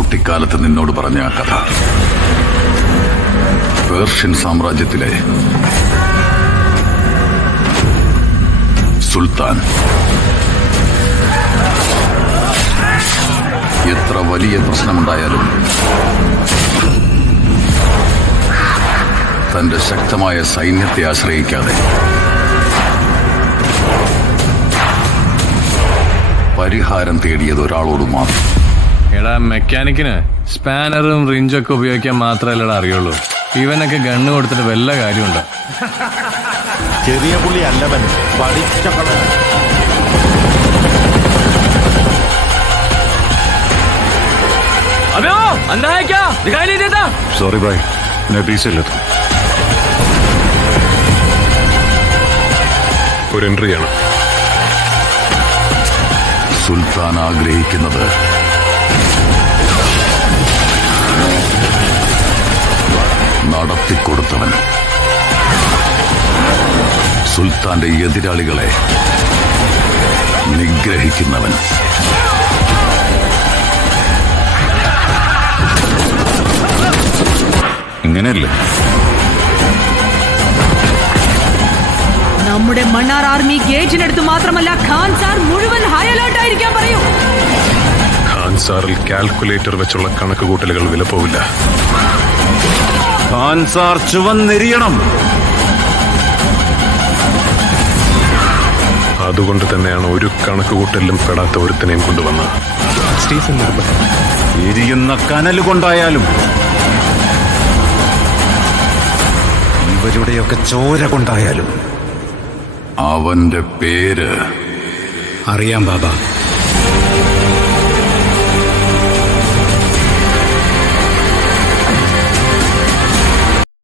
കുട്ടിക്കാലത്ത് നിന്നോട് പറഞ്ഞ ആ കഥ പേർഷ്യൻ സാമ്രാജ്യത്തിലെ സുൽത്താൻ എത്ര വലിയ പ്രശ്നമുണ്ടായാലും തന്റെ ശക്തമായ സൈന്യത്തെ ആശ്രയിക്കാതെ പരിഹാരം തേടിയത് ഒരാളോട് മാത്രം. എടാ, മെക്കാനിക്കിന് സ്പാനറും റിഞ്ചൊക്കെ ഉപയോഗിക്കാൻ മാത്രമല്ലടാ അറിയുള്ളൂ. ഇവനൊക്കെ ഗണ്ണ് കൊടുത്തിട്ട് വല്ല കാര്യമുണ്ടോ? ചെറിയ പുള്ളി അല്ലവൻ, പഠിച്ച പടം. सॉरी भाई, मैं पीछे लेता हूँ. ഒരു എൻട്രിയാണ്. സുൽത്താൻ ആഗ്രഹിക്കുന്നത് നടത്തിക്കൊടുത്തവൻ, സുൽത്താന്റെ എതിരാളികളെ നിഗ്രഹിക്കുന്നവൻ. ഇങ്ങനെയല്ലേ നമ്മുടെ മണ്ണാർ ആർമി ഗേറ്റിനടുത്ത് മാത്രമല്ല ഖാൻ സാർ മുഴുവൻ ഹൈ അലേർട്ട് ആയിരിക്കാൻ പറയൂ. ഖാൻ സാറിൽ കാൽക്കുലേറ്റർ വെച്ചുള്ള കണക്കുകൂട്ടലുകൾ വിലപ്പോവില്ല. ഖാൻ സാർ ചുവന്നെരിയണം. അതുകൊണ്ട് തന്നെയാണ് ഒരു കണക്കുകൂട്ടലിലും പെടാത്ത ഒരുത്തിനെയും കൊണ്ടുവന്നത്. സ്റ്റീഫൻ നിർബന്ധം. എരിയുന്ന കനലുകൊണ്ടായാലും ഇവരുടെയൊക്കെ ചോര കൊണ്ടായാലും അവന്റെ പേര് അറിയാം ബാബ.